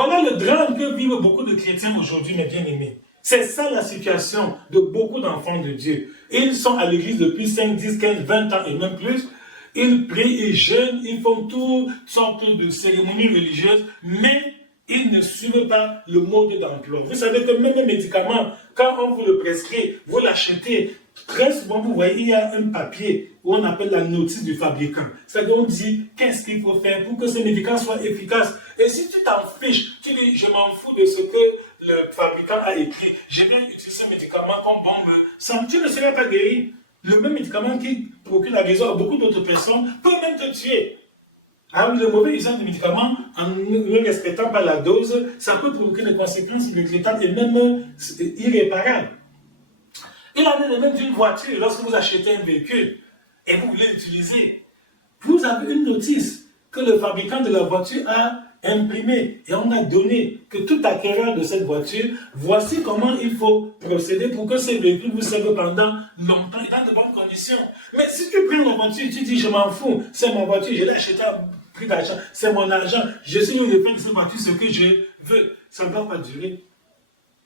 Voilà le drame que vivent beaucoup de chrétiens aujourd'hui, mes bien-aimés. C'est ça la situation de beaucoup d'enfants de Dieu. Ils sont à l'église depuis 5, 10, 15, 20 ans et même plus. Ils prient, ils jeûnent, ils font toutes sortes de cérémonies religieuses, mais ils ne suivent pas le mode d'emploi. Vous savez que même un médicament, quand on vous le prescrit, vous l'achetez, très souvent vous voyez, il y a un papier où on appelle la notice du fabricant. C'est-à-dire qu'on dit qu'est-ce qu'il faut faire pour que ce médicament soit efficace. Et si tu t'en fiches, tu dis je m'en fous de ce que le fabricant a écrit, je vais utiliser ce médicament comme bombe, tu ne seras pas guéri. Le même médicament qui procure la guérison à beaucoup d'autres personnes peut même te tuer. Ah, le mauvais usage des médicaments, en ne respectant pas la dose, ça peut provoquer des conséquences regrettables et même irréparables. Il en est de même d'une voiture. Lorsque vous achetez un véhicule et vous voulez l'utiliser, vous avez une notice que le fabricant de la voiture a imprimée et on a donné que tout acquéreur de cette voiture, voici comment il faut procéder pour que ce véhicule vous serve pendant longtemps et dans de bonnes conditions. Mais si tu prends la voiture, tu dis je m'en fous, c'est ma voiture, je l'ai achetée à prix d'argent, c'est mon argent, je suis de faire de cette voiture ce que je veux, ça ne va pas durer.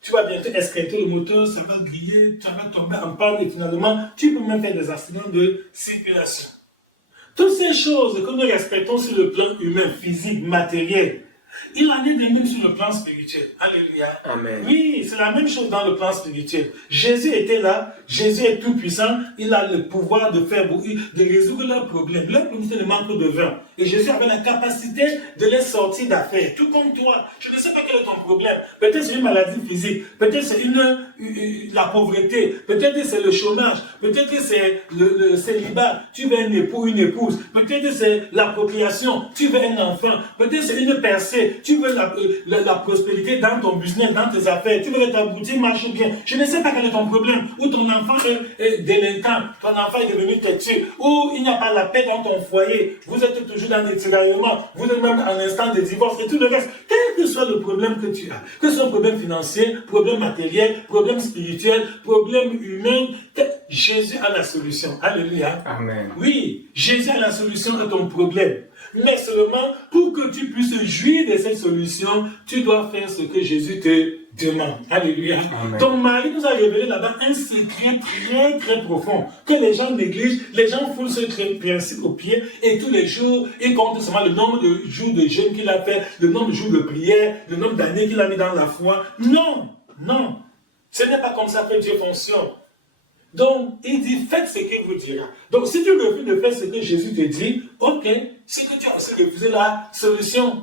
Tu vas bientôt escalader le moteur, ça va griller, tu vas tomber en panne et finalement, tu peux même faire des accidents de circulation. Toutes ces choses que nous respectons sur le plan humain, physique, matériel, il en est de même sur le plan spirituel. Alléluia. Amen. Oui, c'est la même chose dans le plan spirituel. Jésus était là, Jésus est tout puissant, il a le pouvoir de faire beaucoup, de résoudre leurs problèmes. Leur problème, c'est le manque de vin. Et Jésus avait la capacité de les sortir d'affaires, tout comme toi. Je ne sais pas quel est ton problème. Peut-être c'est une maladie physique, peut-être c'est la pauvreté, peut-être c'est le chômage, peut-être c'est le célibat, tu veux un époux, une épouse, peut-être c'est l'appropriation, tu veux un enfant, peut-être c'est une percée, tu veux la prospérité dans ton business, dans tes affaires, tu veux que ta boutique marche bien. Je ne sais pas quel est ton problème, ou ton enfant est délinquant, ton enfant est devenu têtu, ou il n'y a pas la paix dans ton foyer, vous êtes toujours dans des tiraillements, vous êtes même en instant de divorce et tout le reste. Quel que soit le problème que tu as, que ce soit un problème financier, problème matériel, problème spirituel, problème humain, Jésus a la solution. Alléluia. Amen. Oui, Jésus a la solution à ton problème. Mais seulement, pour que tu puisses jouir de cette solution, tu dois faire ce que Jésus te demande. Alléluia. Amen. Ton mari nous a révélé là-bas un secret très très profond que les gens négligent. Les gens foulent ce principe au pied et tous les jours, ils comptent seulement le nombre de jours de jeûne qu'il a fait, le nombre de jours de prière, le nombre d'années qu'il a mis dans la foi. Non, non. Ce n'est pas comme ça que Dieu fonctionne. Donc, il dit, faites ce qu'il vous dira. Donc, si tu refuses de faire ce que Jésus te dit, ok, c'est que tu as aussi refusé la solution.